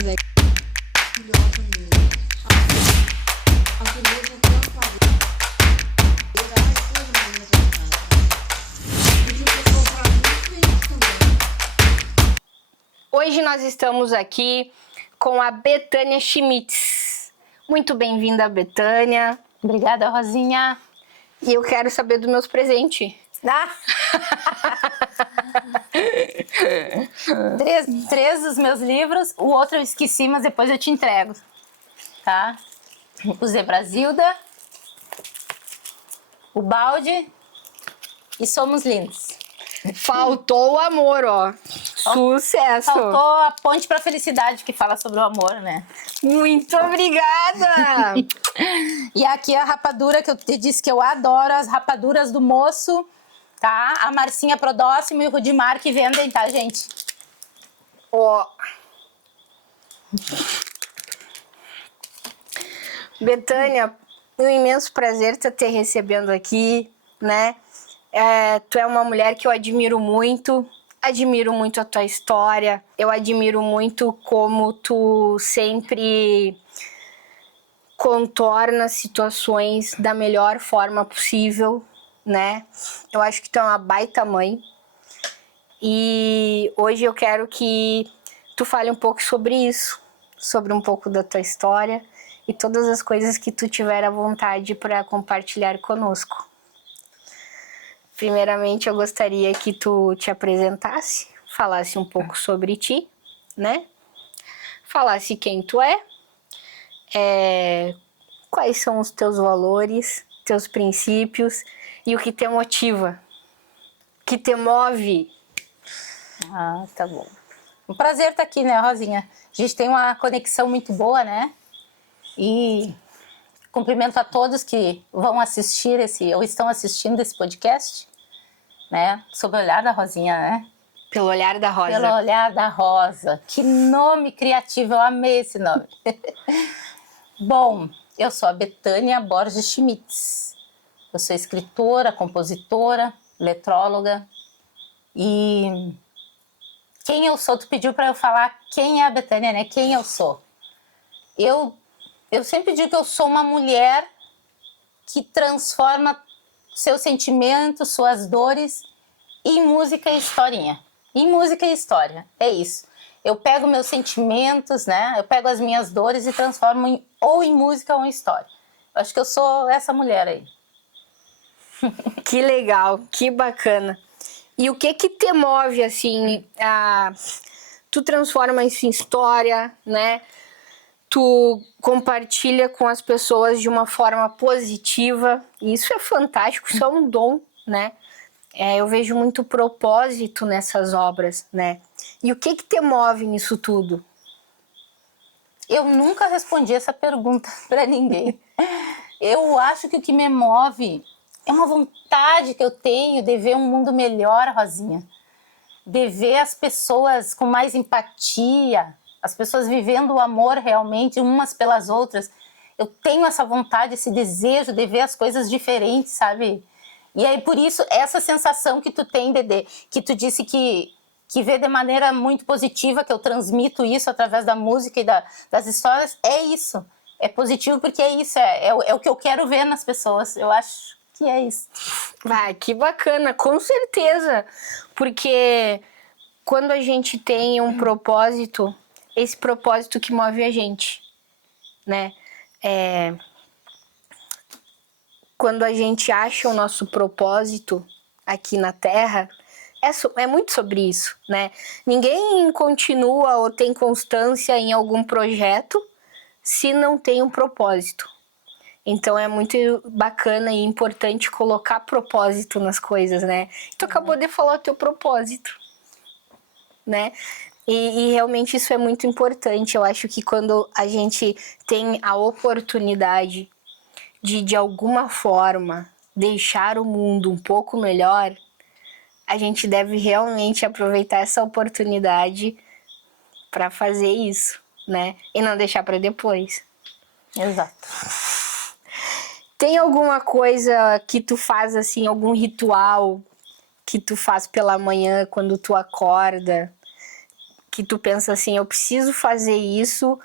casa. Hoje nós estamos aqui com a Betânia Schmitz. Muito bem-vinda, Betânia. Obrigada, Rosinha. E eu quero saber dos meus presentes. Três dos meus livros, o outro eu esqueci, mas depois eu te entrego, tá? O Zebrasilda, o Balde e Somos Lindos. Faltou o amor, ó. Sucesso. Faltou a Ponte pra Felicidade, que fala sobre o amor, né? Muito obrigada. E aqui a rapadura, que eu te disse que eu adoro, as rapaduras do moço, tá? A Marcinha Prodóximo e o Rudimar que vendem, tá, gente? Ó. Betânia, um imenso prazer estar te recebendo aqui, né? Tu é uma mulher que eu admiro muito a tua história, eu admiro muito como tu sempre contorna situações da melhor forma possível, né? Eu acho que tu é uma baita mãe e hoje eu quero que tu fale um pouco sobre isso, sobre um pouco da tua história e todas as coisas que tu tiver à vontade para compartilhar conosco. Primeiramente, eu gostaria que tu te apresentasse, falasse um pouco sobre ti, né? Falasse quem tu é, quais são os teus valores, teus princípios e o que te motiva, o que te move. Ah, tá bom. Um prazer estar aqui, né, Rosinha? A gente tem uma conexão muito boa, né? E cumprimento a todos que vão assistir ou estão assistindo esse podcast, né? Sob o olhar da Rosinha, né? Pelo olhar da Rosa. Pelo olhar da Rosa. Que nome criativo, eu amei esse nome. Bom, eu sou a Betânia Borges Schmitz. Eu sou escritora, compositora, letróloga. E quem eu sou? Tu pediu para eu falar quem é a Betânia, né? Quem eu sou? Eu sempre digo que eu sou uma mulher que transforma seus sentimentos, suas dores em música e historinha. Em música e história, é isso. Eu pego meus sentimentos, né? Eu pego as minhas dores e transformo ou em música ou em história. Eu acho que eu sou essa mulher aí. Que legal, que bacana. E o que te move, assim, tu transforma isso em história, né? Tu compartilha com as pessoas de uma forma positiva. E isso é fantástico, isso é um dom, né? Eu vejo muito propósito nessas obras, né? E o que te move nisso tudo? Eu nunca respondi essa pergunta para ninguém. Eu acho que o que me move é uma vontade que eu tenho de ver um mundo melhor, Rosinha. De ver as pessoas com mais empatia, as pessoas vivendo o amor realmente umas pelas outras. Eu tenho essa vontade, esse desejo de ver as coisas diferentes, sabe? E aí, por isso, essa sensação que tu tem, Dedê, que tu disse que vê de maneira muito positiva, que eu transmito isso através da música e das histórias, é isso. É positivo porque é isso, é o que eu quero ver nas pessoas. Eu acho que é isso. Ah, que bacana, com certeza. Porque quando a gente tem um propósito, esse propósito que move a gente, né? Quando a gente acha o nosso propósito aqui na Terra, é muito sobre isso, né? Ninguém continua ou tem constância em algum projeto se não tem um propósito. Então é muito bacana e importante colocar propósito nas coisas, né? Tu acabou de falar o teu propósito, né? E realmente isso é muito importante. Eu acho que quando a gente tem a oportunidade de alguma forma, deixar o mundo um pouco melhor, a gente deve realmente aproveitar essa oportunidade para fazer isso, né? E não deixar para depois. Exato. Tem alguma coisa que tu faz, assim, algum ritual que tu faz pela manhã quando tu acorda, que tu pensa assim, eu preciso fazer isso,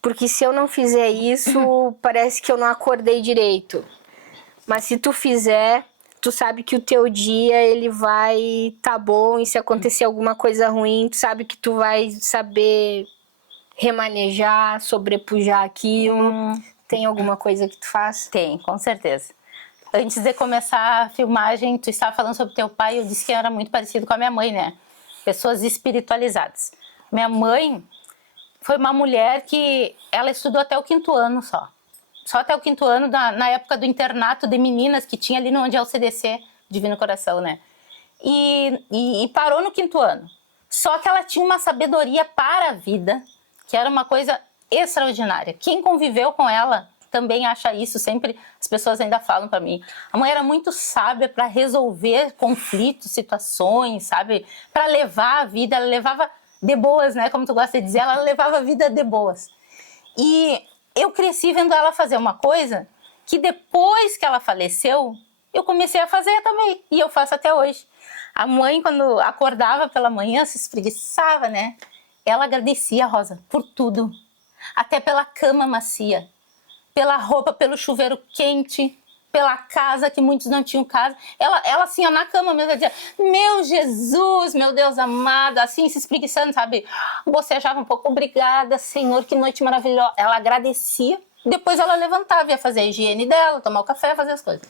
porque se eu não fizer isso, parece que eu não acordei direito. Mas se tu fizer, tu sabe que o teu dia ele vai tá bom, e se acontecer alguma coisa ruim, tu sabe que tu vai saber remanejar, sobrepujar aquilo. Tem alguma coisa que tu faz? Tem, com certeza. Antes de começar a filmagem, tu estava falando sobre teu pai, eu disse que era muito parecido com a minha mãe, né? Pessoas espiritualizadas. Minha mãe foi uma mulher que ela estudou até o 5º ano só. Só até o 5º ano, na época do internato de meninas que tinha ali onde é o CDC, Divino Coração, né? E parou no 5º ano. Só que ela tinha uma sabedoria para a vida, que era uma coisa extraordinária. Quem conviveu com ela também acha isso, sempre as pessoas ainda falam para mim. A mãe era muito sábia para resolver conflitos, situações, sabe? Para levar a vida, ela levava de boas, né? Como tu gosta de dizer, ela levava a vida de boas. E eu cresci vendo ela fazer uma coisa que depois que ela faleceu, eu comecei a fazer também. E eu faço até hoje. A mãe, quando acordava pela manhã, se espreguiçava, né? Ela agradecia, Rosa, por tudo. Até pela cama macia, pela roupa, pelo chuveiro quente, pela casa, que muitos não tinham casa. Ela assim, ó, na cama mesmo, ela dizia, meu Jesus, meu Deus amado, assim, se espreguiçando, sabe? Bocejava um pouco, obrigada, Senhor, que noite maravilhosa. Ela agradecia, depois ela levantava, ia fazer a higiene dela, tomar o café, fazer as coisas.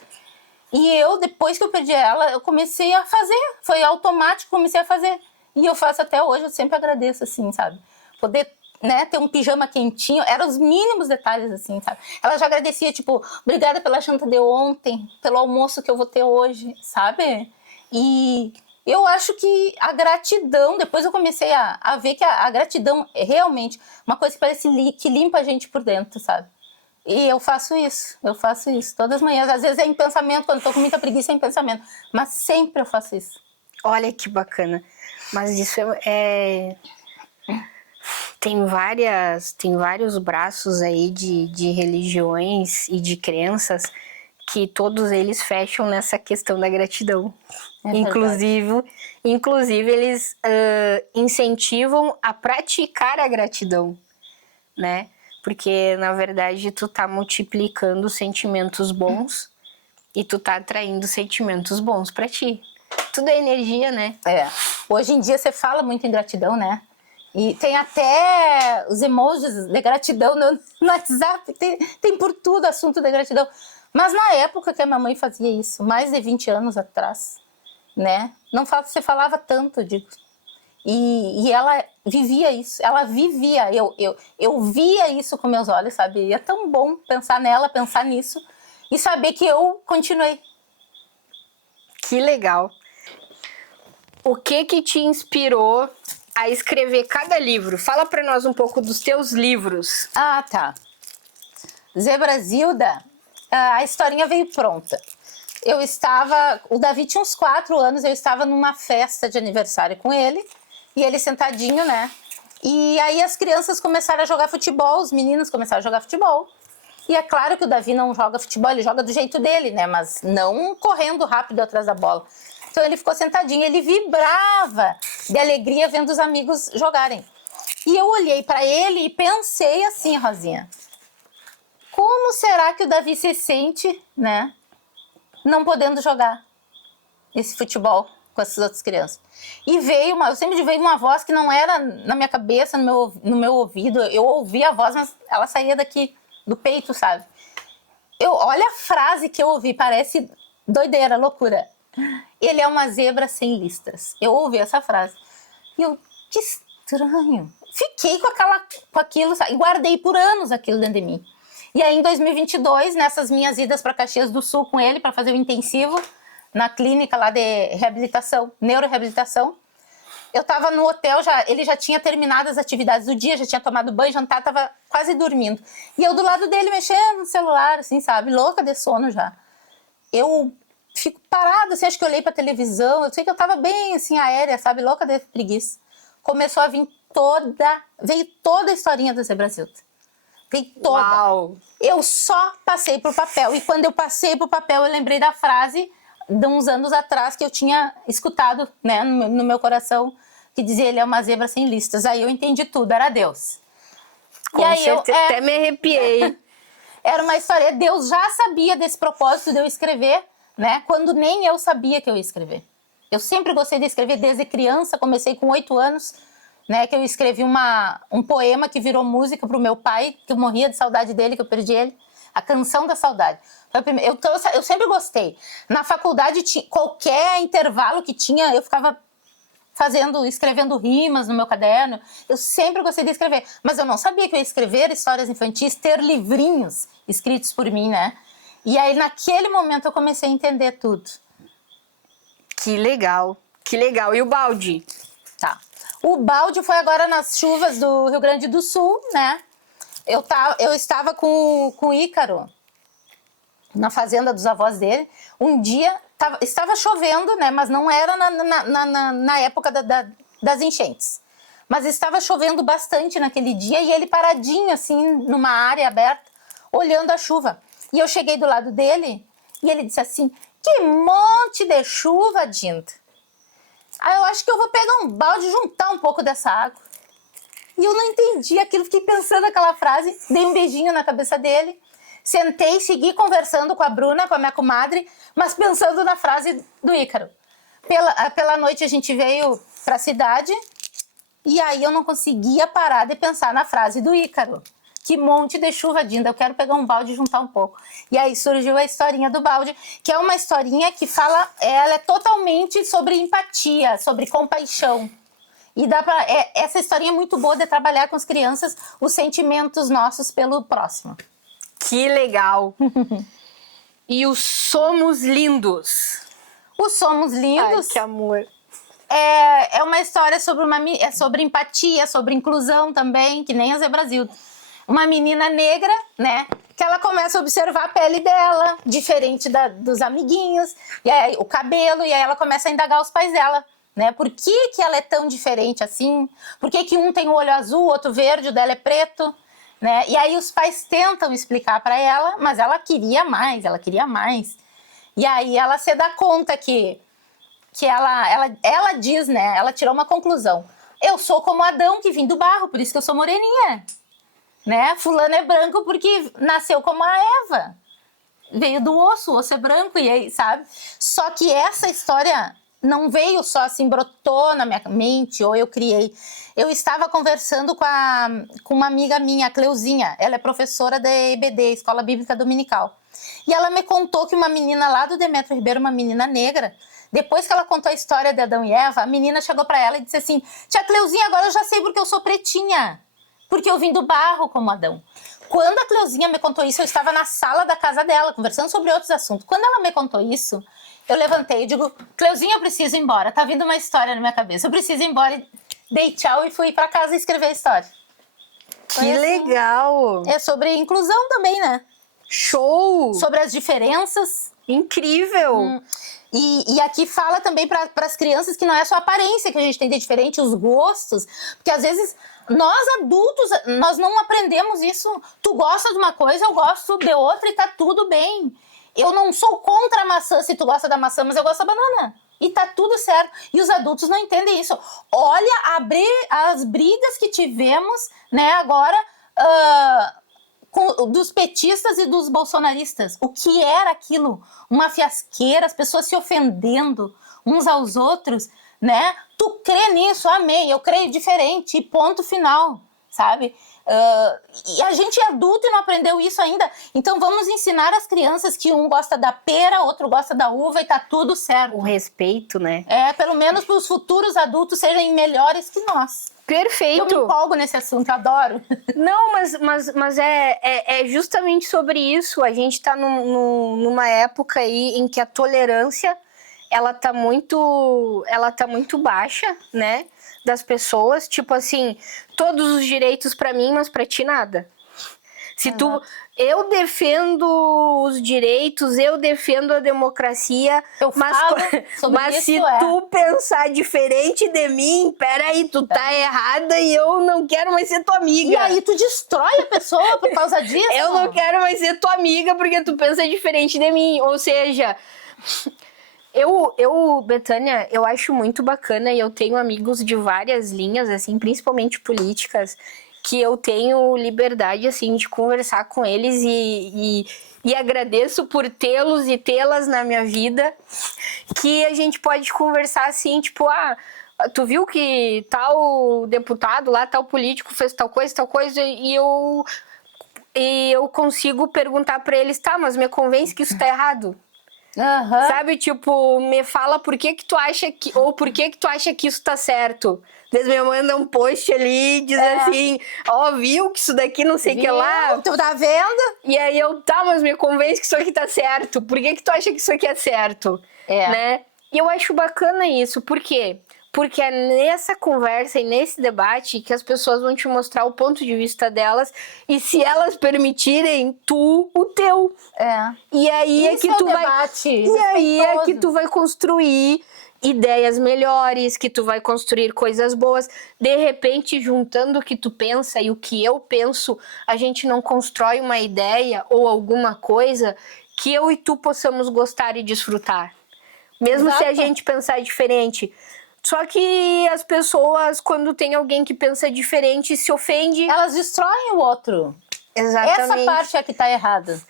E eu, depois que eu perdi ela, eu comecei a fazer, foi automático, comecei a fazer. E eu faço até hoje, eu sempre agradeço, assim, sabe? Poder, né, ter um pijama quentinho, eram os mínimos detalhes, assim, sabe? Ela já agradecia, tipo, obrigada pela janta de ontem, pelo almoço que eu vou ter hoje, sabe? E eu acho que a gratidão, depois eu comecei a ver que a gratidão é realmente uma coisa que parece que limpa a gente por dentro, sabe? E eu faço isso todas as manhãs. Às vezes é em pensamento, quando tô com muita preguiça é em pensamento, mas sempre eu faço isso. Olha que bacana. Mas isso tem vários braços aí de religiões e de crenças que todos eles fecham nessa questão da gratidão. Inclusive eles incentivam a praticar a gratidão, né? Porque, na verdade, tu tá multiplicando sentimentos bons e tu tá atraindo sentimentos bons pra ti. Tudo é energia, né? É. Hoje em dia você fala muito em gratidão, né? E tem até os emojis de gratidão no WhatsApp. Tem por tudo assunto de gratidão. Mas na época que a minha mãe fazia isso, mais de 20 anos atrás, né? Não se falava tanto, eu digo. E ela vivia isso, ela vivia, eu via isso com meus olhos, sabe? E é tão bom pensar nela, pensar nisso e saber que eu continuei. Que legal. O que te inspirou a escrever cada livro? Fala pra nós um pouco dos teus livros. Ah, tá. Zé Brasilda, a historinha veio pronta. O Davi tinha uns 4 anos, eu estava numa festa de aniversário com ele. E ele sentadinho, né? E aí as crianças começaram a jogar futebol, os meninos começaram a jogar futebol. E é claro que o Davi não joga futebol, ele joga do jeito dele, né? Mas não correndo rápido atrás da bola. Então ele ficou sentadinho, ele vibrava de alegria vendo os amigos jogarem. E eu olhei para ele e pensei assim, Rosinha, como será que o Davi se sente, né? Não podendo jogar esse futebol com essas outras crianças. E eu sempre veio uma voz que não era na minha cabeça, no meu ouvido. Eu ouvia a voz, mas ela saía daqui, do peito, sabe? Olha a frase que eu ouvi, parece doideira, loucura. Ele é uma zebra sem listras. Eu ouvi essa frase. E eu, que estranho. Fiquei com aquilo, sabe? E guardei por anos aquilo dentro de mim. E aí, em 2022, nessas minhas idas para Caxias do Sul com ele, para fazer o intensivo, na clínica lá de reabilitação, neuroreabilitação. Eu tava no hotel, ele já tinha terminado as atividades do dia, já tinha tomado banho, jantar, tava quase dormindo. E eu do lado dele mexendo no celular, assim, sabe? Louca de sono já. Eu fico parada, assim, acho que eu olhei pra televisão, eu sei que eu tava bem, assim, aérea, sabe? Louca de preguiça. Começou a vir veio toda a historinha do Zé Brasilda. Veio toda. Uau. Eu só passei pro papel. E quando eu passei pro papel, eu lembrei da frase de uns anos atrás que eu tinha escutado, né, no meu coração, que dizia ele é uma zebra sem listas. Aí eu entendi tudo, era Deus. Com certeza, até me arrepiei. Era uma história, Deus já sabia desse propósito de eu escrever, né? Quando nem eu sabia que eu ia escrever. Eu sempre gostei de escrever desde criança, comecei com 8 anos, né? Que eu escrevi um poema que virou música pro meu pai, que eu morria de saudade dele, que eu perdi ele. A Canção da Saudade. Eu sempre gostei. Na faculdade, qualquer intervalo que tinha, eu ficava escrevendo rimas no meu caderno. Eu sempre gostei de escrever. Mas eu não sabia que eu ia escrever histórias infantis, ter livrinhos escritos por mim, né? E aí, naquele momento, eu comecei a entender tudo. Que legal, que legal. E o balde? Tá. O balde foi agora nas chuvas do Rio Grande do Sul, né? Eu estava com o Ícaro na fazenda dos avós dele. Um dia estava chovendo, né? Mas não era na época das enchentes. Mas estava chovendo bastante naquele dia e ele paradinho, assim, numa área aberta, olhando a chuva. E eu cheguei do lado dele e ele disse assim: que monte de chuva, Dinda. Aí eu acho que eu vou pegar um balde e juntar um pouco dessa água. E eu não entendi aquilo, fiquei pensando naquela frase, dei um beijinho na cabeça dele, sentei, segui conversando com a Bruna, com a minha comadre, mas pensando na frase do Ícaro. Pela noite a gente veio pra cidade e aí eu não conseguia parar de pensar na frase do Ícaro. Que monte de chuva, Dinda, eu quero pegar um balde e juntar um pouco. E aí surgiu a historinha do balde, que é uma historinha que ela é totalmente sobre empatia, sobre compaixão. E essa historinha é muito boa de trabalhar com as crianças os sentimentos nossos pelo próximo. Que legal! E os Somos Lindos? Os Somos Lindos... Ai, que amor! É uma história sobre empatia, sobre inclusão também, que nem a Zé Brasil. Uma menina negra, né? Que ela começa a observar a pele dela, diferente dos amiguinhos, e aí o cabelo, e aí ela começa a indagar os pais dela, né? Por que ela é tão diferente assim? Por que um tem o olho azul, o outro verde, o dela é preto, né? E aí os pais tentam explicar para ela, mas ela queria mais, ela queria mais. E aí ela se dá conta que ela diz, né? Ela tirou uma conclusão. Eu sou como Adão, que vim do barro, por isso que eu sou moreninha. Né? Fulano é branco porque nasceu como a Eva. Veio do osso, o osso é branco, e aí, sabe? Só que essa história não veio só assim, brotou na minha mente, ou eu criei. Eu estava conversando com uma amiga minha, a Cleuzinha. Ela é professora da EBD, Escola Bíblica Dominical. E ela me contou que uma menina lá do Demetrio Ribeiro, uma menina negra, depois que ela contou a história de Adão e Eva, a menina chegou para ela e disse assim: tia Cleuzinha, agora eu já sei porque eu sou pretinha. Porque eu vim do barro como Adão. Quando a Cleuzinha me contou isso, eu estava na sala da casa dela, conversando sobre outros assuntos. Quando ela me contou isso, eu levantei e digo: Cleuzinha, eu preciso ir embora. Tá vindo uma história na minha cabeça. Eu preciso ir embora. Dei tchau e fui para casa escrever a história. Que legal! É sobre inclusão também, né? Show! Sobre as diferenças. Incrível! E aqui fala também para as crianças que não é só a aparência que a gente tem de diferente, os gostos. Porque às vezes nós adultos, nós não aprendemos isso. Tu gosta de uma coisa, eu gosto de outra e tá tudo bem. Eu não sou contra a maçã se tu gosta da maçã, mas eu gosto da banana. E tá tudo certo. E os adultos não entendem isso. Olha as brigas que tivemos, né, agora... dos petistas e dos bolsonaristas. O que era aquilo? Uma fiasqueira, as pessoas se ofendendo uns aos outros, né? Tu crê nisso, amém, eu creio diferente, e ponto final, sabe? E a gente é adulto e não aprendeu isso ainda. Então vamos ensinar as crianças que um gosta da pera, outro gosta da uva e tá tudo certo. O respeito, né? Pelo menos para os futuros adultos serem melhores que nós. Perfeito! Eu me empolgo nesse assunto, eu adoro. Não, mas é justamente sobre isso. A gente tá numa época aí em que a tolerância ela tá muito baixa, né? Das pessoas. Tipo assim, todos os direitos pra mim, mas pra ti nada. Eu defendo os direitos, eu defendo a democracia, mas se tu pensar diferente de mim, peraí, tu tá errada e eu não quero mais ser tua amiga. E aí tu destrói a pessoa por causa disso? Eu não quero mais ser tua amiga porque tu pensa diferente de mim. Ou seja, Bethânia, eu acho muito bacana e eu tenho amigos de várias linhas, assim, principalmente políticas, que eu tenho liberdade, assim, de conversar com eles e agradeço por tê-los e tê-las na minha vida, que a gente pode conversar, assim, tipo, tu viu que tal deputado lá, tal político fez tal coisa, e eu consigo perguntar pra eles, tá, mas me convence que isso tá errado. Aham. Sabe, tipo, me fala por que tu acha que... Ou por que tu acha que isso tá certo. Eles me mandam um post ali, diz assim... Ó, viu que isso daqui não sei o que lá... Tu tá vendo? E aí tá, mas me convence que isso aqui tá certo. Por que tu acha que isso aqui é certo? Né? E eu acho bacana isso. Por quê? Porque é nessa conversa e nesse debate que as pessoas vão te mostrar o ponto de vista delas e se elas permitirem, tu o teu. E aí isso é que tu vai e aí é que tu vai construir ideias melhores, que tu vai construir coisas boas. De repente, juntando o que tu pensa e o que eu penso, a gente não constrói uma ideia ou alguma coisa que eu e tu possamos gostar e desfrutar. Mesmo se a gente pensar diferente. Só que as pessoas, quando tem alguém que pensa diferente, se ofende. Elas destroem o outro. Exatamente. Essa parte é que tá errada.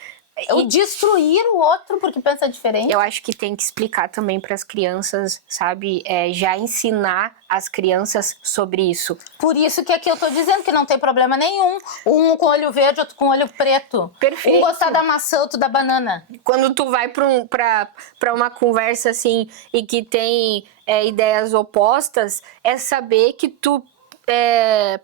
O destruir o outro porque pensa diferente. Eu acho que tem que explicar também para as crianças, sabe? Já ensinar as crianças sobre isso. Por isso que aqui eu tô dizendo que não tem problema nenhum. Um com olho verde, outro com olho preto. Perfeito. Um gostar da maçã, outro da banana. Quando tu vai para uma conversa assim e que tem ideias opostas, é saber que tu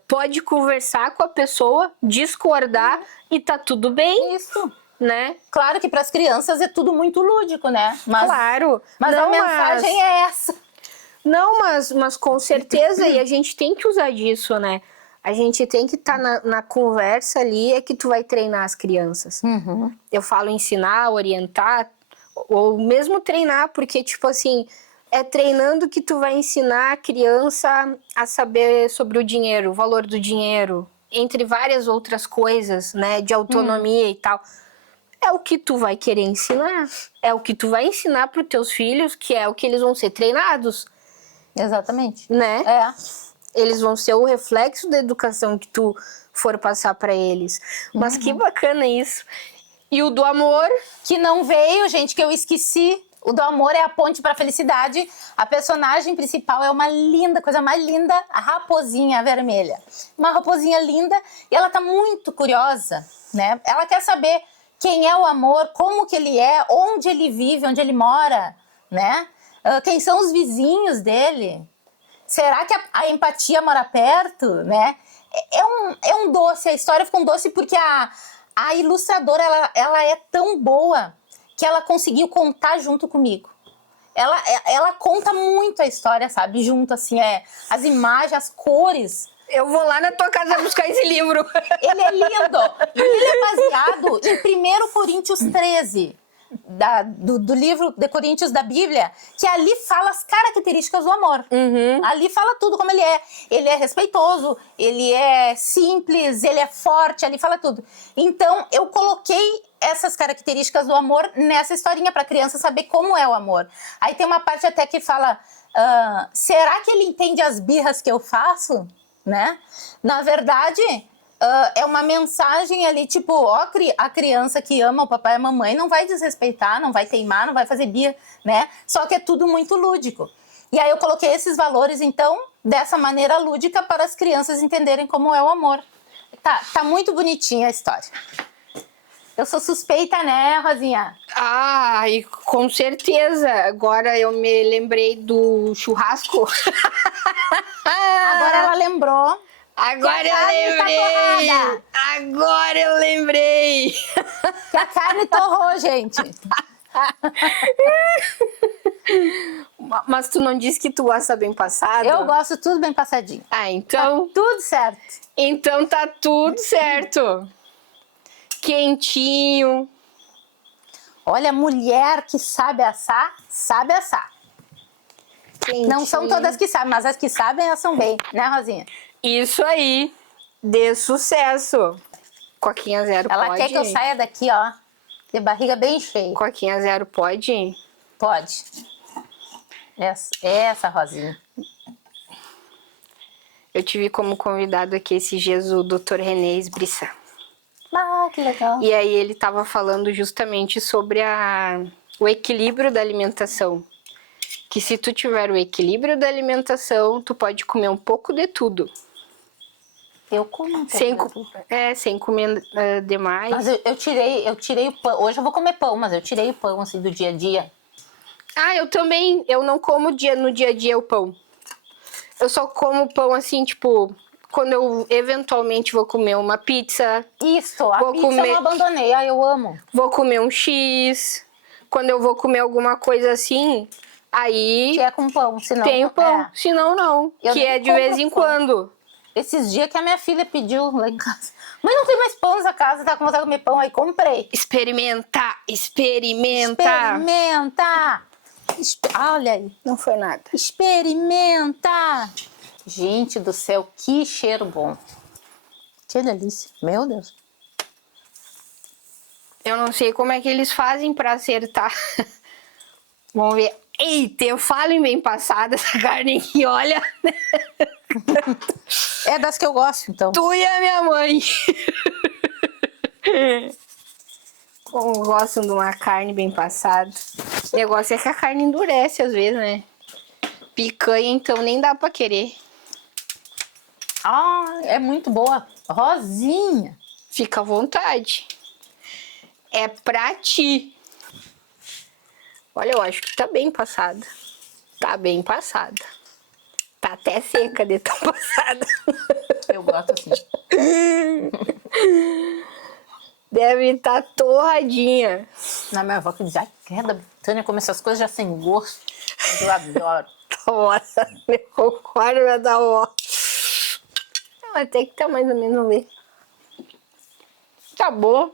pode conversar com a pessoa, discordar e tá tudo bem. Isso. Né? Claro que para as crianças é tudo muito lúdico, né? Claro. Mas a mensagem é essa. Não, mas com certeza, e a gente tem que usar disso, né? A gente tem que estar na conversa ali, é que tu vai treinar as crianças. Uhum. Eu falo ensinar, orientar, ou mesmo treinar, porque, tipo assim, é treinando que tu vai ensinar a criança a saber sobre o dinheiro, o valor do dinheiro, entre várias outras coisas, né? De autonomia e tal. É o que tu vai querer ensinar. É o que tu vai ensinar para os teus filhos, que é o que eles vão ser treinados. Exatamente. Né? Eles vão ser o reflexo da educação que tu for passar para eles. Mas que bacana isso. E o do amor? Que não veio, gente, que eu esqueci. O do amor é a ponte para a felicidade. A personagem principal é uma linda, coisa mais linda, a raposinha vermelha. Uma raposinha linda e ela tá muito curiosa, né? Ela quer saber quem é o amor, como que ele é, onde ele vive, onde ele mora, né? Quem são os vizinhos dele? Será que a empatia mora perto, né? É um doce, a história fica um doce porque a ilustradora, ela é tão boa que ela conseguiu contar junto comigo. Ela conta muito a história, sabe? Junto, assim, as imagens, as cores. Eu vou lá na tua casa buscar esse livro. Ele é lindo. E ele é baseado em 1 Coríntios 13, do livro de Coríntios da Bíblia, que ali fala as características do amor. Ali fala tudo como ele é. Ele é respeitoso, ele é simples, ele é forte, ali fala tudo. Então, eu coloquei essas características do amor nessa historinha para a criança saber como é o amor. Aí tem uma parte até que fala, será que ele entende as birras que eu faço? Né? Na verdade, é uma mensagem ali, tipo, ó, a criança que ama o papai e a mamãe não vai desrespeitar, não vai teimar, não vai fazer birra, né? Só que é tudo muito lúdico. E aí eu coloquei esses valores, então, dessa maneira lúdica para as crianças entenderem como é o amor. Tá muito bonitinha a história. Eu sou suspeita, né, Rosinha? E com certeza. Agora eu me lembrei do churrasco. Agora ela lembrou. Agora eu lembrei. Que a carne torrou, gente. Mas tu não disse que tu gosta bem passado? Eu gosto tudo bem passadinho. Então... Tá tudo certo. Então tá tudo certo. Quentinho. Olha, mulher que sabe assar, sabe assar. Quentinho. Não são todas que sabem, mas as que sabem, assam bem, né, Rosinha? Isso aí. Dê sucesso. Coquinha Zero Ela pode? quer que eu saia daqui, ó, de barriga bem cheia. Coquinha Zero pode? Pode. Essa Rosinha. Eu tive como convidado aqui esses dias o Dr. René Esbrizza. Ah, que legal. E aí ele estava falando justamente sobre o equilíbrio da alimentação. Que se tu tiver o equilíbrio da alimentação, tu pode comer um pouco de tudo. Eu como um pouco Sem, de tudo. sem comer demais. Mas eu tirei o pão. Hoje eu vou comer pão, mas eu tirei o pão assim do dia a dia. Ah, eu também. Eu não como no dia a dia o pão. Eu só como pão assim, tipo, quando eu eventualmente vou comer uma pizza. Isso, a pizza eu não abandonei. Ah, eu amo. Vou comer um X. Quando eu vou comer alguma coisa assim, aí. Que é com pão, senão. Tenho pão, senão não. Que é de vez em quando. Esses dias que a minha filha pediu lá em casa. Mãe, não tem mais pão nessa casa, tá com vontade de comer pão, aí comprei. Experimenta! Olha aí. Não foi nada. Experimenta! Gente do céu, que cheiro bom. Que delícia. Meu Deus. Eu não sei como é que eles fazem pra acertar. Vamos ver. Eita, eu falo em bem passada essa carne aqui, olha. É das que eu gosto, então. Tu e a minha mãe. Como gostam de uma carne bem passada. O negócio é que a carne endurece às vezes, né? Picanha, então, nem dá pra querer. Ah, é muito boa. Rosinha. Fica à vontade. É pra ti. Olha, eu acho que tá bem passada. Tá bem passada. Tá até seca de tão passada. Eu gosto assim. Deve estar torradinha. Na minha avó que diz, ai, credo, a Betânia come essas coisas já sem gosto. Eu adoro. Nossa, eu concordo com a da avó. Até que tá mais ou menos bem. Tá boa.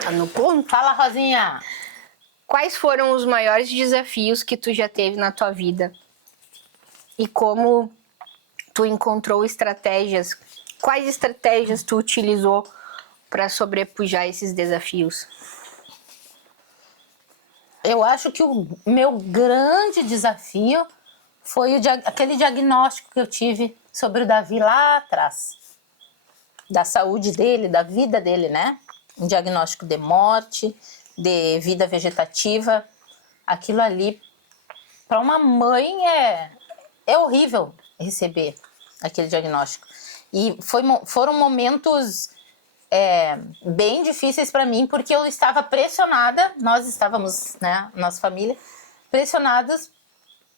Tá no ponto. Fala, Rosinha. Quais foram os maiores desafios que tu já teve na tua vida? E como tu encontrou estratégias? Quais estratégias tu utilizou para sobrepujar esses desafios? Eu acho que o meu grande desafio foi aquele diagnóstico que eu tive sobre o Davi lá atrás. Da saúde dele, da vida dele, né? Um diagnóstico de morte, de vida vegetativa. Aquilo ali, para uma mãe, é horrível receber aquele diagnóstico. E foram momentos bem difíceis para mim, porque eu estava pressionada, nós estávamos, né, nossa família, pressionados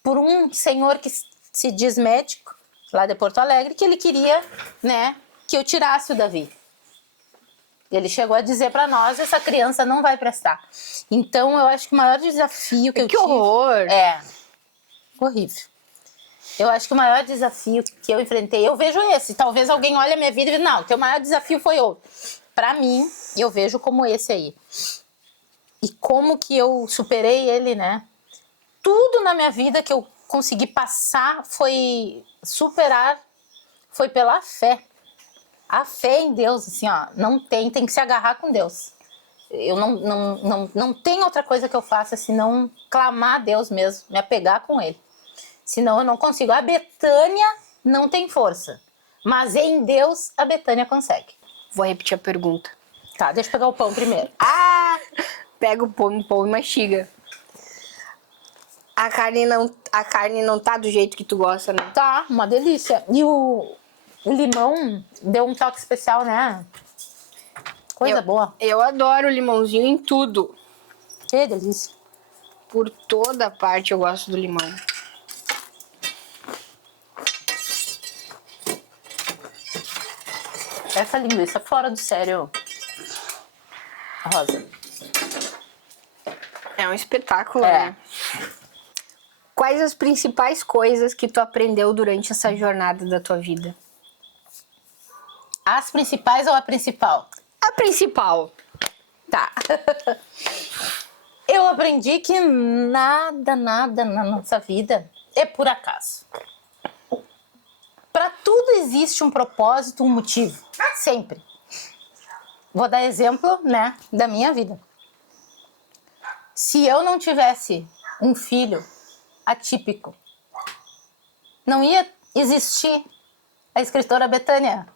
por um senhor que se diz médico, lá de Porto Alegre, que ele queria, né, que eu tirasse o Davi. Ele chegou a dizer para nós, essa criança não vai prestar. Então, eu acho que o maior desafio que eu tive... Que horror! É, horrível. Eu acho que o maior desafio que eu enfrentei, eu vejo esse. Talvez alguém olhe a minha vida e diga, não, teu maior desafio foi outro. Para mim, eu vejo como esse aí. E como que eu superei ele, né? Tudo na minha vida que eu consegui passar foi superar, foi pela fé. A fé em Deus, assim, ó, tem que se agarrar com Deus. Eu não tem outra coisa que eu faça senão clamar a Deus mesmo, me apegar com Ele. Senão eu não consigo. A Betânia não tem força, mas em Deus a Betânia consegue. Vou repetir a pergunta. Tá, deixa eu pegar o pão primeiro. Pega o pão e mastiga. A carne não tá do jeito que tu gosta, né? Tá, uma delícia. E o limão deu um toque especial, né? Coisa boa. Eu adoro limãozinho em tudo. Que delícia. Por toda parte eu gosto do limão. Essa linguiça fora do sério, Rosa. É um espetáculo, né? Quais as principais coisas que tu aprendeu durante essa jornada da tua vida? As principais ou a principal? A principal. Tá. Eu aprendi que nada na nossa vida é por acaso. Para tudo existe um propósito, um motivo. Sempre. vou dar exemplo, né, da minha vida. Se eu não tivesse um filho atípico, não ia existir a escritora Betânia.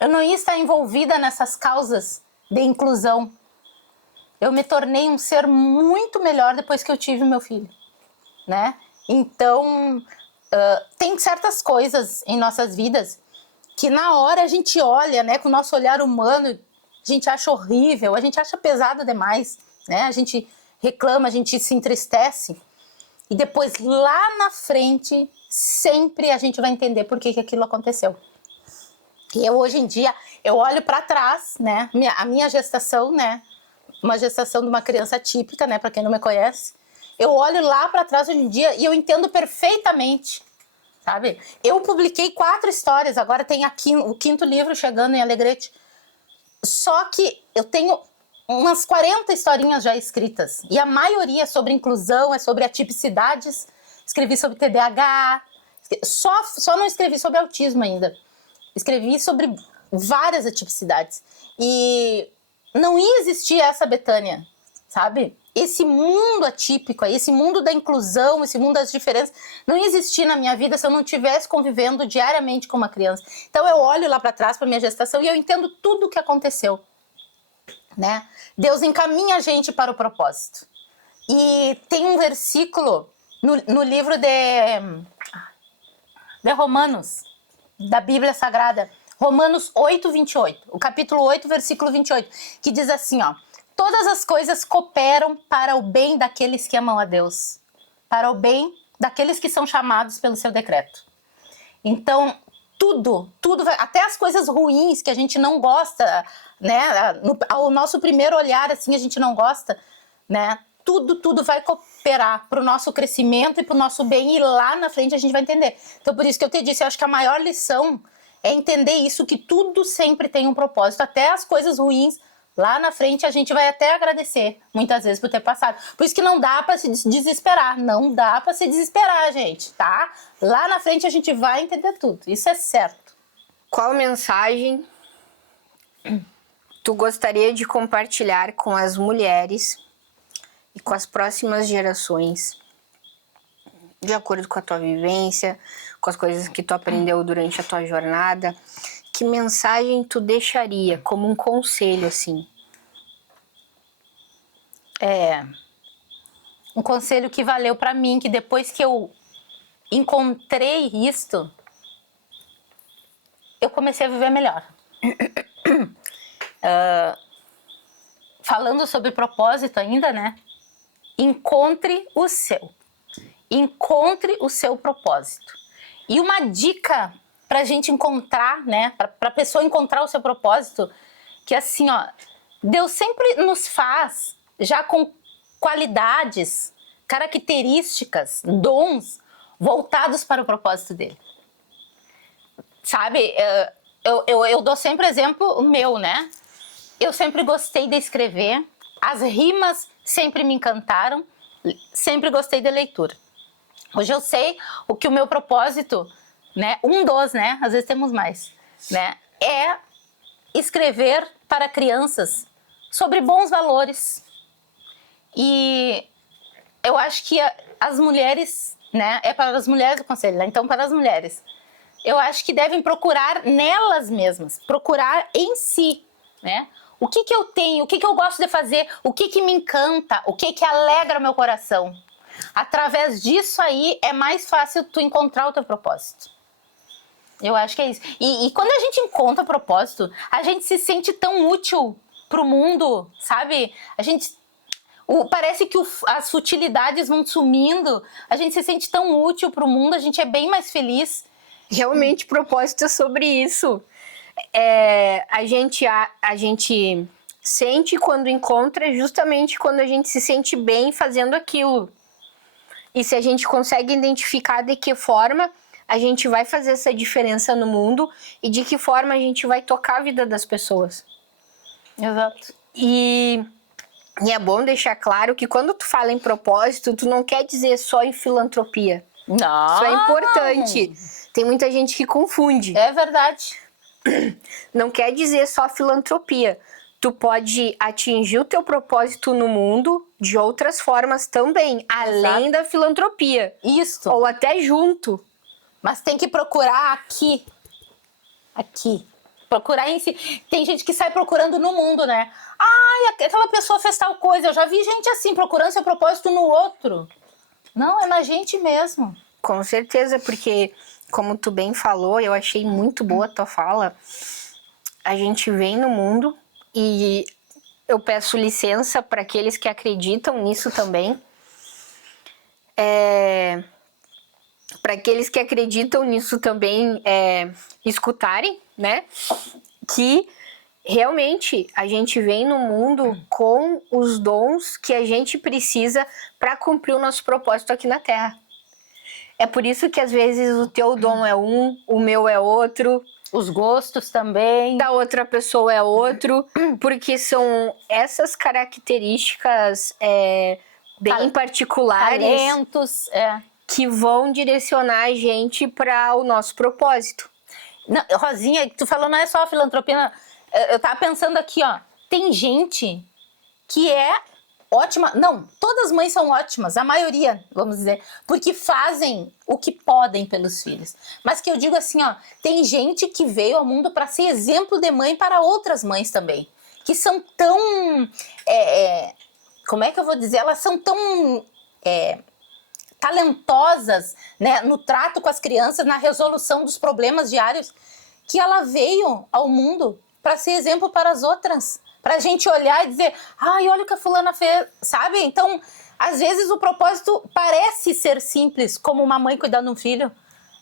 Eu não ia estar envolvida nessas causas de inclusão. Eu me tornei um ser muito melhor depois que eu tive meu filho, né? Então, tem certas coisas em nossas vidas que na hora a gente olha, né, com o nosso olhar humano, a gente acha horrível, a gente acha pesado demais, né? A gente reclama, a gente se entristece. E depois, lá na frente, sempre a gente vai entender por que aquilo aconteceu. E eu, hoje em dia, eu olho para trás, né? A minha gestação, né? Uma gestação de uma criança típica, né? Para quem não me conhece. Eu olho lá para trás hoje em dia e eu entendo perfeitamente, sabe? Eu publiquei 4 histórias, agora tem aqui o 5º livro chegando em Alegrete. Só que eu tenho umas 40 historinhas já escritas. E a maioria é sobre inclusão, é sobre atipicidades. Escrevi sobre TDAH. Só não escrevi sobre autismo ainda. Escrevi sobre várias atipicidades. E não ia existir essa Betânia, sabe? Esse mundo atípico, esse mundo da inclusão, esse mundo das diferenças, não ia existir na minha vida se eu não estivesse convivendo diariamente com uma criança. Então eu olho lá para trás para minha gestação e eu entendo tudo o que aconteceu, né? Deus encaminha a gente para o propósito. E tem um versículo no livro de Romanos, da Bíblia Sagrada, Romanos 8, 28, o capítulo 8, versículo 28, que diz assim, ó: todas as coisas cooperam para o bem daqueles que amam a Deus, para o bem daqueles que são chamados pelo seu decreto. Então, tudo, até as coisas ruins que a gente não gosta, né, ao nosso primeiro olhar, assim, a gente não gosta, né, tudo vai cooperar para o nosso crescimento e para o nosso bem, e lá na frente a gente vai entender. Então, por isso que eu te disse, eu acho que a maior lição é entender isso, que tudo sempre tem um propósito, até as coisas ruins, lá na frente a gente vai até agradecer, muitas vezes, por ter passado. Por isso que não dá para se desesperar, não dá para se desesperar, gente, tá? Lá na frente a gente vai entender tudo, isso é certo. Qual mensagem tu gostaria de compartilhar com as mulheres e com as próximas gerações, de acordo com a tua vivência, com as coisas que tu aprendeu durante a tua jornada? Que mensagem tu deixaria como um conselho, assim? Um conselho que valeu para mim, que depois que eu encontrei isto, eu comecei a viver melhor. Falando sobre propósito ainda, né? Encontre o seu. Encontre o seu propósito. E uma dica pra gente encontrar, né? Pra pessoa encontrar o seu propósito, que assim, ó, Deus sempre nos faz já com qualidades, características, dons voltados para o propósito dele. Sabe? Eu dou sempre exemplo meu, né? Eu sempre gostei de escrever, as rimas sempre me encantaram, sempre gostei de leitura. Hoje eu sei o que o meu propósito, né, né, às vezes temos mais, né, é escrever para crianças sobre bons valores. E eu acho que as mulheres, né, é para as mulheres o conselho, né? Então para as mulheres, eu acho que devem procurar nelas mesmas, procurar em si, né? O que eu tenho, o que eu gosto de fazer, o que me encanta, o que alegra meu coração. Através disso aí é mais fácil tu encontrar o teu propósito. Eu acho que é isso. E quando a gente encontra propósito, a gente se sente tão útil pro mundo, sabe? A gente... parece que as futilidades vão sumindo, a gente se sente tão útil pro mundo, a gente é bem mais feliz. Realmente, propósito é sobre isso. A gente sente quando encontra, justamente quando a gente se sente bem fazendo aquilo. E se a gente consegue identificar de que forma a gente vai fazer essa diferença no mundo e de que forma a gente vai tocar a vida das pessoas. Exato. E é bom deixar claro que quando tu fala em propósito, tu não quer dizer só em filantropia. Não. Isso é importante. Tem muita gente que confunde. É verdade. não quer dizer só filantropia. Tu pode atingir o teu propósito no mundo de outras formas também, além da filantropia. Isso. Ou até junto. Mas tem que procurar aqui. Aqui. Procurar em si. Tem gente que sai procurando no mundo, né? Ai, aquela pessoa fez tal coisa. Eu já vi gente assim, procurando seu propósito no outro. Não, é na gente mesmo. Com certeza, porque, como tu bem falou, eu achei muito boa a tua fala. A gente vem no mundo e eu peço licença para aqueles que acreditam nisso também. Para aqueles que acreditam nisso também escutarem, né? Que realmente a gente vem no mundo com os dons que a gente precisa para cumprir o nosso propósito aqui na Terra. É por isso que às vezes o teu dom é um, o meu é outro. Os gostos também. Da outra pessoa é outro. Porque são essas características bem particulares. Talentos, que vão direcionar a gente para o nosso propósito. Não, Rosinha, tu falou não é só a filantropia. Não. Eu tava pensando aqui, ó. Tem gente que é ótima. Não, todas as mães são ótimas, a maioria, vamos dizer, porque fazem o que podem pelos filhos. Mas que eu digo assim, ó, tem gente que veio ao mundo para ser exemplo de mãe para outras mães também, que são tão, como é que eu vou dizer? Elas são tão talentosas, né, no trato com as crianças, na resolução dos problemas diários, que ela veio ao mundo para ser exemplo para as outras. Pra gente olhar e dizer, ai, olha o que a fulana fez, sabe? Então, às vezes o propósito parece ser simples, como uma mãe cuidando de um filho,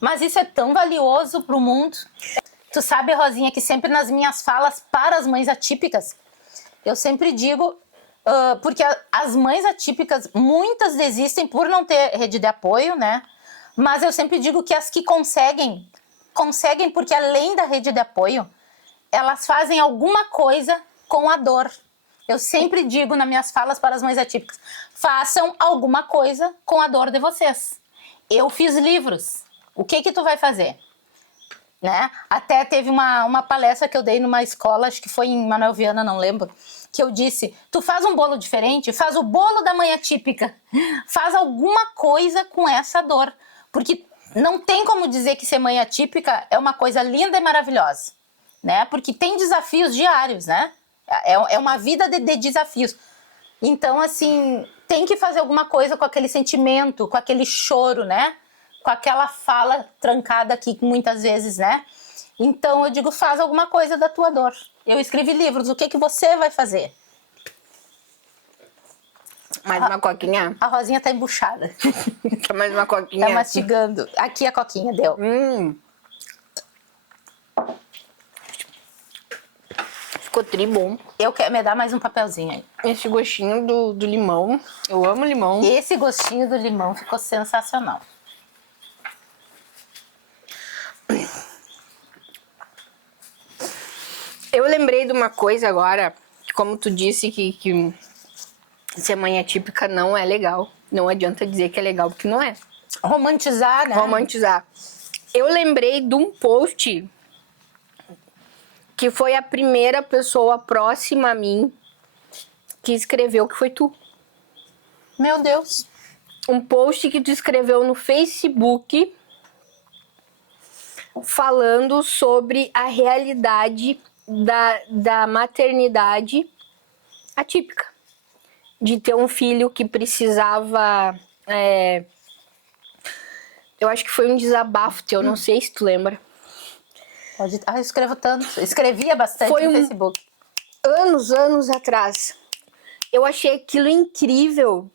mas isso é tão valioso pro mundo. Tu sabe, Rosinha, que sempre nas minhas falas para as mães atípicas, eu sempre digo, porque as mães atípicas, muitas desistem por não ter rede de apoio, né? Mas eu sempre digo que as que conseguem porque além da rede de apoio, elas fazem alguma coisa com a dor. Eu sempre digo nas minhas falas para as mães atípicas, façam alguma coisa com a dor de vocês. Eu fiz livros. O que tu vai fazer? Né? Até teve uma palestra que eu dei numa escola, acho que foi em Manoel Viana, não lembro, que eu disse, tu faz um bolo diferente, faz o bolo da mãe atípica, faz alguma coisa com essa dor, porque não tem como dizer que ser mãe atípica é uma coisa linda e maravilhosa, né? Porque tem desafios diários, né? É uma vida de desafios. Então, assim, tem que fazer alguma coisa com aquele sentimento, com aquele choro, né? Com aquela fala trancada aqui muitas vezes, né? Então, eu digo, faz alguma coisa da tua dor. Eu escrevi livros, o que você vai fazer? Mais uma coquinha? A Rosinha tá embuchada. Mais uma coquinha? Tá mastigando. Aqui a coquinha, deu. Ficou tri bom. Eu quero me dar mais um papelzinho aí. Esse gostinho do limão. Eu amo limão. Esse gostinho do limão ficou sensacional. Eu lembrei de uma coisa agora. Como tu disse que ser mãe atípica não é legal. Não adianta dizer que é legal, porque não é. Romantizar, né? Romantizar. Eu lembrei de um post que foi a primeira pessoa próxima a mim que escreveu, que foi tu. Meu Deus. Um post que tu escreveu no Facebook falando sobre a realidade da maternidade atípica. De ter um filho que precisava... eu acho que foi um desabafo teu, não sei se tu lembra. Eu escrevo tanto. Escrevia bastante no Facebook. Anos atrás. Eu achei aquilo incrível,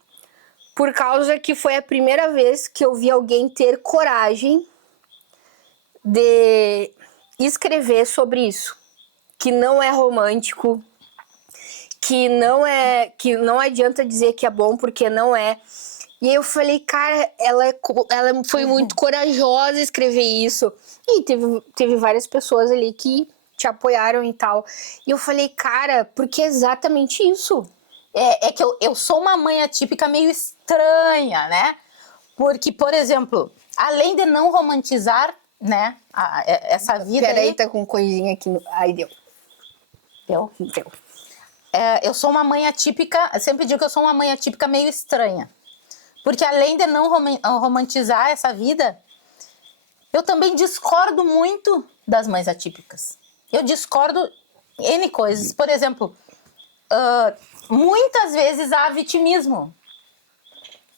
por causa que foi a primeira vez que eu vi alguém ter coragem de escrever sobre isso. Que não é romântico, que não adianta dizer que é bom, porque não é. E aí eu falei, cara, ela foi muito corajosa escrever isso. E teve várias pessoas ali que te apoiaram e tal. E eu falei, cara, porque é exatamente isso. É que eu sou uma mãe atípica meio estranha, né? Porque, por exemplo, além de não romantizar, né? Essa vida. Peraí, tá com coisinha aqui no. Ai, deu. Deu? Deu. Eu sou uma mãe atípica, eu sempre digo que eu sou uma mãe atípica meio estranha. Porque além de não romantizar essa vida, eu também discordo muito das mães atípicas. Eu discordo N coisas. Por exemplo, muitas vezes há vitimismo,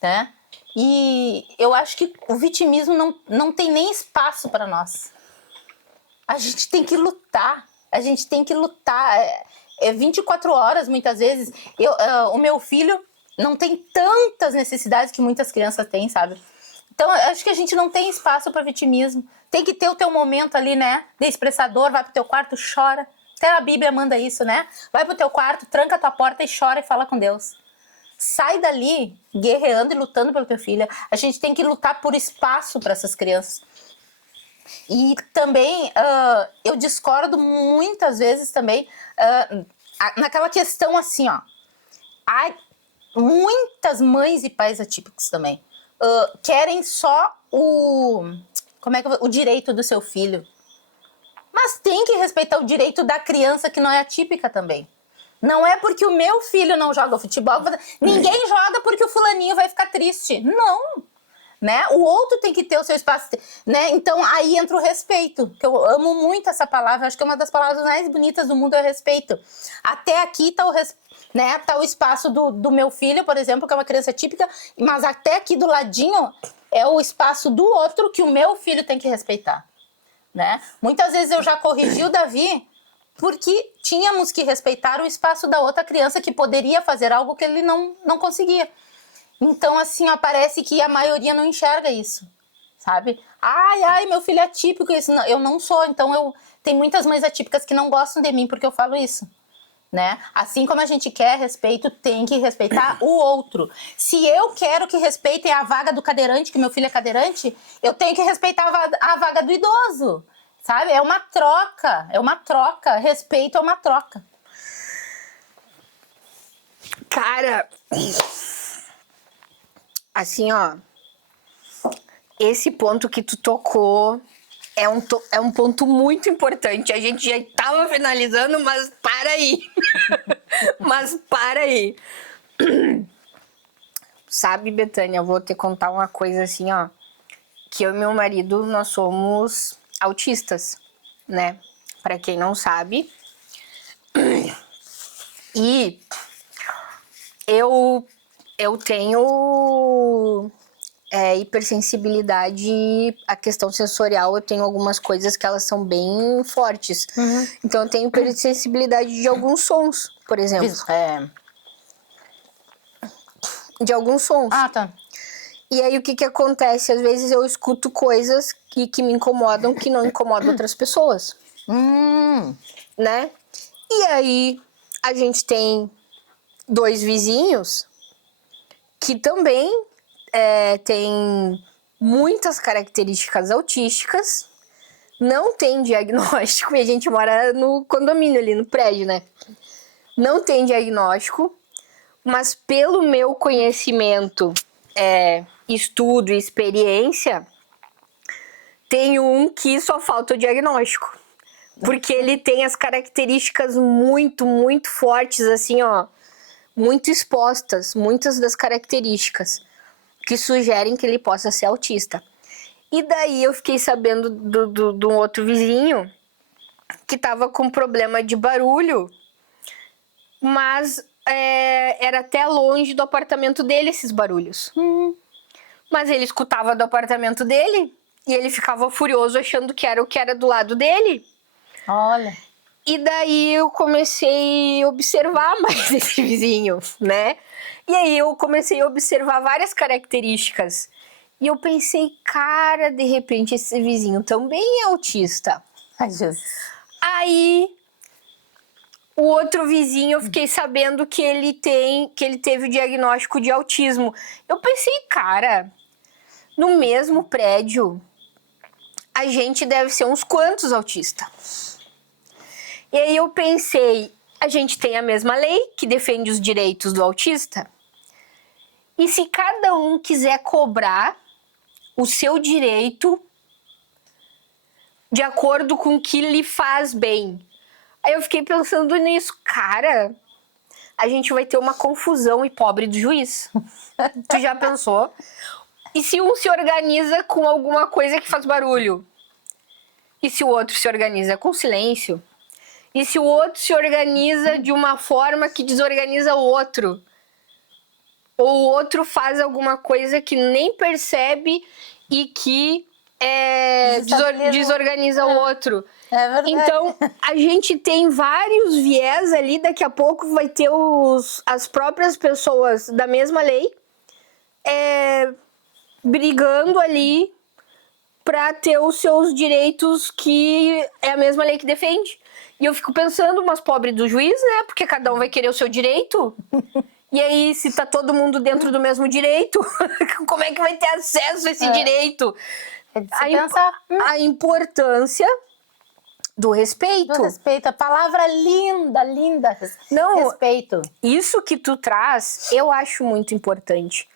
né? E eu acho que o vitimismo não tem nem espaço para nós. A gente tem que lutar. A gente tem que lutar. É 24 horas, muitas vezes. O meu filho não tem tantas necessidades que muitas crianças têm, sabe? Então, eu acho que a gente não tem espaço para vitimismo. Tem que ter o teu momento ali, né? De expressador, vai pro teu quarto, chora. Até a Bíblia manda isso, né? Vai pro teu quarto, tranca a tua porta e chora e fala com Deus. Sai dali guerreando e lutando pelo teu filho. A gente tem que lutar por espaço para essas crianças. E também eu discordo muitas vezes também naquela questão assim, ó. Há muitas mães e pais atípicos também. Querem só o direito do seu filho. Mas tem que respeitar o direito da criança que não é atípica também. Não é porque o meu filho não joga futebol, ninguém joga porque o fulaninho vai ficar triste. Não, né? O outro tem que ter o seu espaço, né? Então aí entra o respeito, que eu amo muito essa palavra, acho que é uma das palavras mais bonitas do mundo é o respeito. Até aqui tá né? Tá o espaço do meu filho, por exemplo, que é uma criança típica, mas até aqui do ladinho é o espaço do outro que o meu filho tem que respeitar, né? Muitas vezes eu já corrigi o Davi porque tínhamos que respeitar o espaço da outra criança que poderia fazer algo que ele não conseguia. Então, assim, ó, parece que a maioria não enxerga isso, sabe? Ai, meu filho é atípico, isso não, eu não sou. Então, tem muitas mães atípicas que não gostam de mim porque eu falo isso, né? Assim como a gente quer respeito, tem que respeitar o outro. Se eu quero que respeitem a vaga do cadeirante, que meu filho é cadeirante, eu tenho que respeitar a vaga do idoso, sabe? É uma troca. Respeito é uma troca. Cara, assim, ó, esse ponto que tu tocou é um ponto muito importante. A gente já estava finalizando, mas para aí. Mas para aí. Sabe, Betânia, eu vou te contar uma coisa assim, ó. Que eu e meu marido, nós somos autistas, né? Pra quem não sabe. E eu tenho hipersensibilidade à questão sensorial. Eu tenho algumas coisas que elas são bem fortes. Uhum. Então eu tenho hipersensibilidade de alguns sons, por exemplo. De alguns sons. Ah, tá. E aí o que acontece? Às vezes eu escuto coisas que me incomodam, que não incomodam outras pessoas. Né? E aí a gente tem 2 vizinhos que também têm muitas características autísticas, não tem diagnóstico, e a gente mora no condomínio ali, no prédio, né? Não tem diagnóstico, mas pelo meu conhecimento, estudo e experiência, tem um que só falta o diagnóstico. Porque ele tem as características muito, muito fortes, assim, ó, muito expostas, muitas das características que sugerem que ele possa ser autista. E daí eu fiquei sabendo de um outro vizinho que tava com problema de barulho, mas era até longe do apartamento dele esses barulhos. Mas ele escutava do apartamento dele e ele ficava furioso achando que era o que era do lado dele. Olha. E daí eu comecei a observar mais esse vizinho, né? E aí eu comecei a observar várias características. E eu pensei, cara, de repente esse vizinho também é autista. Ai, Jesus. Aí o outro vizinho, eu fiquei sabendo que ele teve o diagnóstico de autismo. Eu pensei, cara, no mesmo prédio, a gente deve ser uns quantos autistas. E aí eu pensei, a gente tem a mesma lei que defende os direitos do autista? E se cada um quiser cobrar o seu direito de acordo com o que lhe faz bem. Aí eu fiquei pensando nisso, cara, a gente vai ter uma confusão e pobre do juiz. Tu já pensou? E se um se organiza com alguma coisa que faz barulho? E se o outro se organiza com silêncio? E se o outro se organiza de uma forma que desorganiza o outro? Ou o outro faz alguma coisa que nem percebe e que desorganiza o outro? É verdade. Então, a gente tem vários viés ali. Daqui a pouco vai ter as próprias pessoas da mesma lei brigando ali para ter os seus direitos, que é a mesma lei que defende. E eu fico pensando, mas pobre do juiz, né? Porque cada um vai querer o seu direito. E aí, se tá todo mundo dentro do mesmo direito, como é que vai ter acesso a esse direito? É de se pensar. A importância do respeito. Do respeito. A palavra linda, linda. Não, respeito. Isso que tu traz, eu acho muito importante.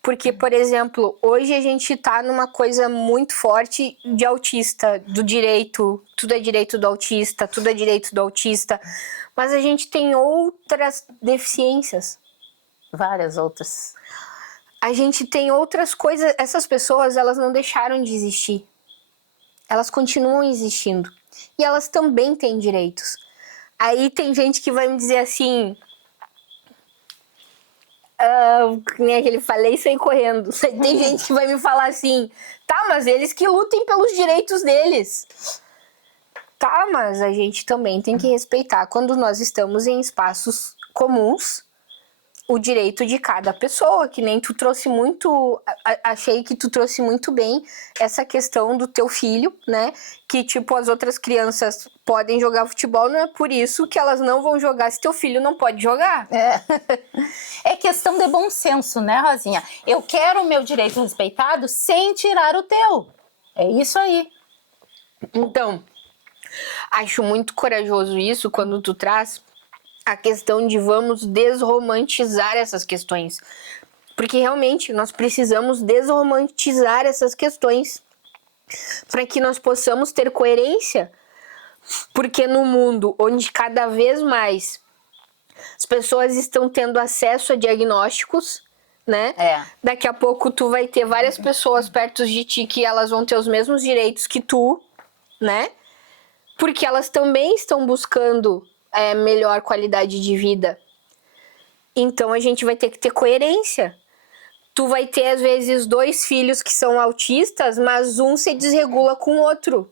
Porque, por exemplo, hoje a gente tá numa coisa muito forte de autista, do direito, tudo é direito do autista, tudo é direito do autista. Mas a gente tem outras deficiências. Várias outras. A gente tem outras coisas. Essas pessoas, elas não deixaram de existir. Elas continuam existindo. E elas também têm direitos. Aí tem gente que vai me dizer assim... nem aquele falei e saí correndo. Tem gente que vai me falar assim... Tá, mas eles que lutem pelos direitos deles. Tá, mas a gente também tem que respeitar, quando nós estamos em espaços comuns, o direito de cada pessoa, que nem tu trouxe muito... Achei que tu trouxe muito bem essa questão do teu filho, né? Que, tipo, as outras crianças podem jogar futebol, não é por isso que elas não vão jogar se teu filho não pode jogar. É questão de bom senso, né, Rosinha? Eu quero o meu direito respeitado sem tirar o teu. É isso aí. Então, acho muito corajoso isso quando tu traz a questão de vamos desromantizar essas questões. Porque realmente nós precisamos desromantizar essas questões para que nós possamos ter coerência. Porque no mundo onde cada vez mais as pessoas estão tendo acesso a diagnósticos, né? Daqui a pouco tu vai ter várias pessoas perto de ti que elas vão ter os mesmos direitos que tu, né? Porque elas também estão buscando melhor qualidade de vida. Então a gente vai ter que ter coerência. Tu vai ter, às vezes, 2 filhos que são autistas, mas um se desregula com o outro.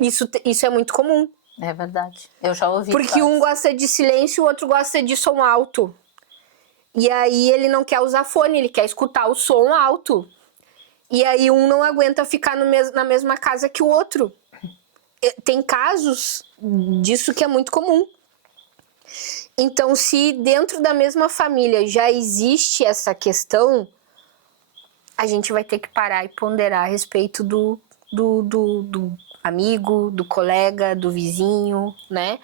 Isso é muito comum. É verdade. Eu já ouvi. Porque um gosta de silêncio, o outro gosta de som alto. E aí ele não quer usar fone, ele quer escutar o som alto. E aí um não aguenta ficar na mesma casa que o outro. Tem casos disso que é muito comum. Então, se dentro da mesma família já existe essa questão, a gente vai ter que parar e ponderar a respeito do amigo, do colega, do vizinho, né?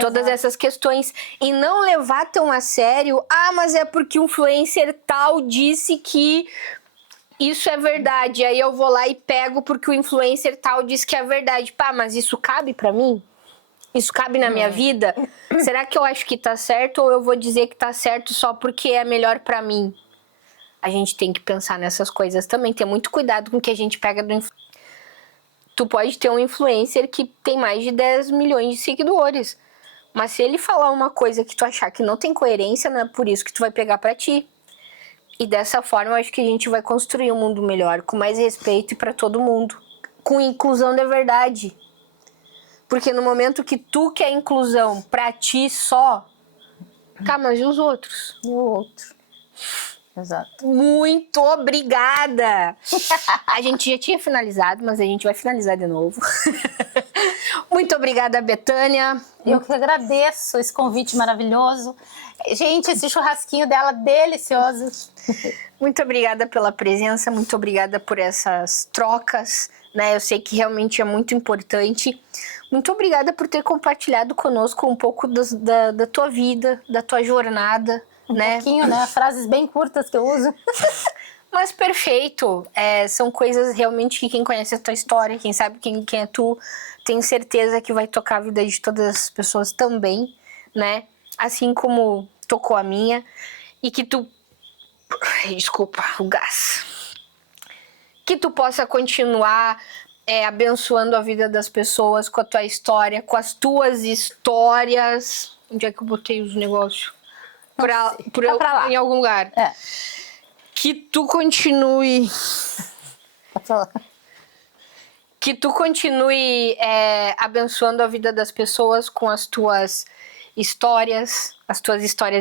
Todas essas questões. E não levar tão a sério, mas é porque o influencer tal disse que isso é verdade. Aí eu vou lá e pego porque o influencer tal disse que é verdade. Pá, mas isso cabe pra mim? Isso cabe na minha vida? Será que eu acho que tá certo ou eu vou dizer que tá certo só porque é melhor pra mim? A gente tem que pensar nessas coisas também. Ter muito cuidado com o que a gente pega do influencer. Tu pode ter um influencer que tem mais de 10 milhões de seguidores. Mas se ele falar uma coisa que tu achar que não tem coerência, não é por isso que tu vai pegar pra ti. E dessa forma, eu acho que a gente vai construir um mundo melhor, com mais respeito e pra todo mundo. Com inclusão de verdade. Porque no momento que tu quer inclusão pra ti só, mas e os outros? E o outro. Exato. Muito obrigada! A gente já tinha finalizado, mas a gente vai finalizar de novo. Muito obrigada, Betânia. Eu que agradeço esse convite maravilhoso. Gente, esse churrasquinho dela delicioso. Muito obrigada pela presença, muito obrigada por essas trocas, né? Eu sei que realmente é muito importante. Muito obrigada por ter compartilhado conosco um pouco da tua vida, da tua jornada, Um pouquinho, né? Frases bem curtas que eu uso. Mas perfeito. São coisas realmente que quem conhece a tua história, quem sabe quem é tu, tenho certeza que vai tocar a vida de todas as pessoas também, né? Assim como tocou a minha. E que tu... Desculpa, o gás. Que tu possa continuar abençoando a vida das pessoas com a tua história, com as tuas histórias. Onde é que eu botei os negócios? Tá pra lá. Em algum lugar. Que tu continue... Tá pra lá. Que tu continue abençoando a vida das pessoas com as tuas histórias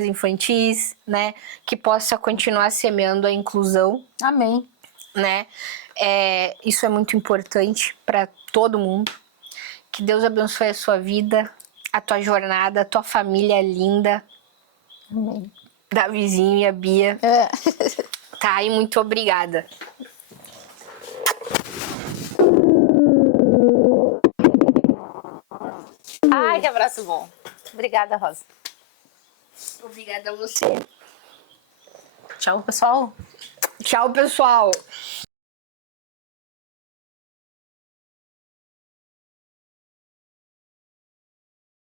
infantis, né? Que possa continuar semeando a inclusão. Amém. Né? Isso é muito importante para todo mundo. Que Deus abençoe a sua vida, a tua jornada, a tua família linda. Amém. Davizinho e a Bia. Tá, e muito obrigada. Ai, que abraço bom. Obrigada, Rosa. Obrigada a você. Tchau, pessoal. Tchau, pessoal.